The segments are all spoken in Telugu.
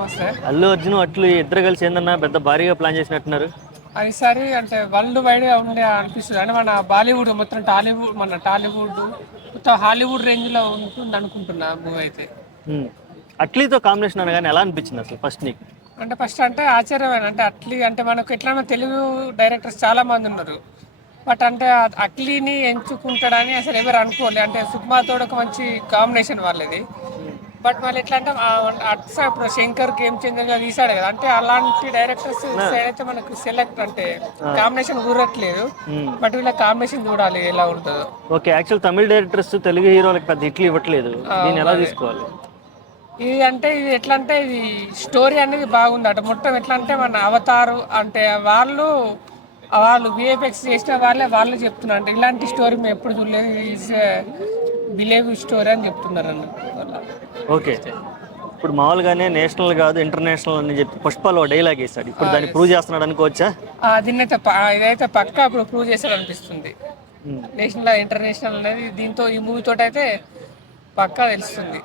నమస్తే. అల్లు అర్జున్ అట్లు ఇద్దరు కలిసి ఏందన్నా పెద్ద భారీగా ప్లాన్ చేసినట్టున్నారు. ఈసారి అంటే వరల్డ్ వైడ్‌గా ఉండే అనిపిస్తది. అంటే మన బాలీవుడ్ మొత్తం టాలీవుడ్ మన టాలీవుడ్ మొత్తం హాలీవుడ్ రేంజ్‌లో ఉంటుందనుకుంటున్నా మూవీ అయితే. ఉమ్. అట్లీతో కాంబినేషన్ అనగానే ఎలా అనిపించింది అసలు ఫస్ట్ నీకు? అంటే ఫస్ట్ అంటే ఆశ్చర్యమైన అంటే అట్లీ అంటే మనకు ఎట్లైనా తెలుగు డైరెక్టర్స్ చాలా మంది ఉన్నారు. బట్ అంటే అట్లీని ఎంచుకుంటాడని అసలు ఎవరు అనుకోలే. అంటే సుకుమార్‌తో ఒక మంచి కాంబినేషన్ వాళ్ళది. బట్ మళ్ళీ ఎట్లా అంటే అటు సైడ్ ఇప్పుడు శంకర్ గేమ్ చేంజర్గా తీసాడు కదా, అంటే అలాంటి డైరెక్టర్స్ నా- సైడ్ అయితే మనకు సెలెక్ట్ అంటే ఆ, కాంబినేషన్ కుదరట్లేదు. ఉమ్. బట్ వీళ్ళ కాంబినేషన్ చూడాలి ఎలా ఉంటుందో. ఓకే, యాక్చువల్ తమిళ డైరెక్టర్స్ తెలుగు హీరోలకు పెద్ద ఇట్లు ఇవ్వట్లేదు. దీన్ని అవును ఎలా అదే. తీసుకోవాలి? ఇది ఎట్లా అంటే ఇది స్టోరీ అనేది బాగుంది అట. మొత్తం ఎట్లా అంటే మన అవతారు అంటే వాళ్ళు విఎఫ్ఎక్స్ చేసిన వాళ్ళు చెప్తున్నారు అంటే ఇలాంటి స్టోరీ మేము ఎప్పుడు చూడలేదు, ఈజ్ బిలీవ్ స్టోరీ అని చెప్తున్నారు అన్నట్టు. ఓకే, ఇప్పుడు మామూలుగానే నేషనల్ కాదు ఇంటర్నేషనల్ అని చెప్పి పుష్పలో డైలాగ్ వేస్తాడు. ఇప్పుడు దాన్ని ప్రూవ్ చేస్తున్నాడు అనుకోవచ్చా? దీన్నైతే ఇదైతే పక్కా ఇప్పుడు ప్రూవ్ చేశారు అనిపిస్తుంది. ఉమ్. నేషనల్ ఇంటర్నేషనల్ అనేది దీంతో ఈ మూవీ తోటి అయితే పక్కా తెలుస్తుంది.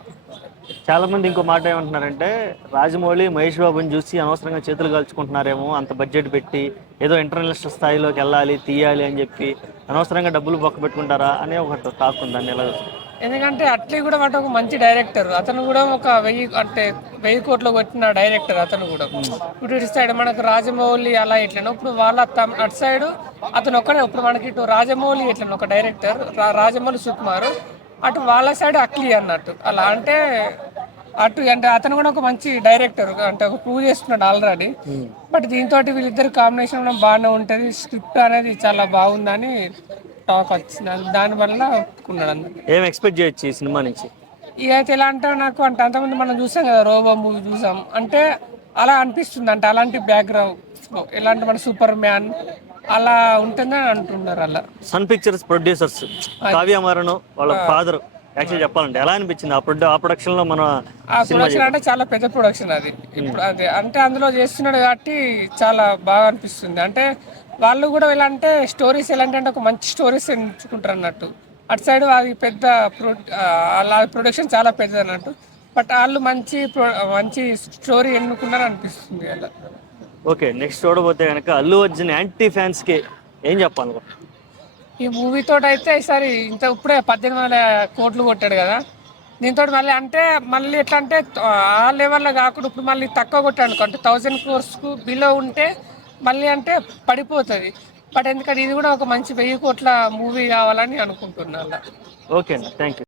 చాలా మంది ఇంకో మాట ఏమంటున్నారంటే రాజమౌళి మహేష్ బాబుని చూసి అనవసరంగా చేతులు కాల్చుకుంటున్నారేమో, అంత బడ్జెట్ పెట్టి ఏదో ఇంటర్నేషనల్ స్థాయిలోకి వెళ్ళాలి తీయాలి అని చెప్పి అనవసరంగా డబ్బులు బొక్క పెట్టుకుంటారా అనే ఒక టాక్ ఉంది. దాన్ని ఎలా చూస్తారు? ఎందుకంటే అట్లీ కూడా వాటి ఒక మంచి డైరెక్టర్. అతను కూడా ఒక 1000 కోట్లు కొట్టిన డైరెక్టర్ అతను కూడా. ఇప్పుడు ఇటు సైడ్ మనకు రాజమౌళి అలా ఎట్లనో ఇప్పుడు వాళ్ళ అటు సైడ్ అతను ఒక్కడే. ఇప్పుడు మనకి ఇటు రాజమౌళి ఎట్లనో ఒక డైరెక్టర్ రాజమౌళి సుకుమార్, అటు వాళ్ళ సైడ్ అట్లీ అన్నట్టు అలా అంటే అటు అంటే అతను కూడా ఒక మంచి డైరెక్టర్ అంటే ఒక ప్రూవ్ చేస్తున్నాడు ఆల్రెడీ. బట్ దీంతో వీళ్ళిద్దరు కాంబినేషన్ బాగానే ఉంటుంది. స్క్రిప్ట్ అనేది చాలా బాగుందని టాక్ వచ్చింది, దానివల్ల ఒప్పుకున్నాడు అందరు. ఏం ఎక్స్పెక్ట్ చేయొచ్చు ఈ సినిమా నుంచి? ఇక అయితే ఎలా అంటే నాకు అంటే అంతకుముందు మనం చూసాం కదా, రోబో మూవీ చూసాం అంటే అలా అనిపిస్తుంది. అంటే అలాంటి బ్యాక్గ్రౌండ్ ఎలాంటి మన సూపర్ మ్యాన్ అలా ఉంటుందని అంటున్నారు అలా. సన్ పిక్చర్స్ ప్రొడ్యూసర్స్ కావ్య మారను వాళ్ళ ఫాదర్ యాక్చువల్ చెప్పాలంటే ఎలా అనిపించింది ఆ ప్రొడక్షన్ లో మన ఆ సినిమా ప్రొడక్షన్ అంటే చాలా పెద్ద ప్రొడక్షన్ అది. ఇప్పుడు అదే అంటే అందులో చేస్తున్నాడు కాబట్టి చాలా బాగా అనిపిస్తుంది. అంటే వాళ్ళు కూడా ఎలా అంటే స్టోరీస్ ఎలాంటి అంటే ఒక మంచి స్టోరీస్ ఎంచుకుంటారు అన్నట్టు. అటు సైడ్ అది పెద్ద అలా ప్రొడక్షన్ చాలా పెద్దది అన్నట్టు. బట్ వాళ్ళు మంచి స్టోరీ ఎన్నుకున్నారు అనిపిస్తుంది అలా. ఓకే, నెక్స్ట్ చూడబోతే కనుక అల్లు అర్జున్ యాంటీ ఫ్యాన్స్ కి ఏం చెప్పాలి? ఈ మూవీ తోటి అయితే ఈసారి ఇప్పుడే 18,000 కోట్లు కొట్టాడు కదా, దీంతో మళ్ళీ ఎట్లా అంటే ఆ లెవెల్లో కాకుండా ఇప్పుడు మళ్ళీ తక్కువ కొట్టాడు అనుకో, అంటే 1000 క్రోర్స్కు బిలో ఉంటే మళ్ళీ అంటే పడిపోతుంది. బట్ ఎందుకంటే ఇది కూడా ఒక మంచి 1000 కోట్ల మూవీ కావాలని అనుకుంటున్నాను. ఓకే అండి, థ్యాంక్ యూ.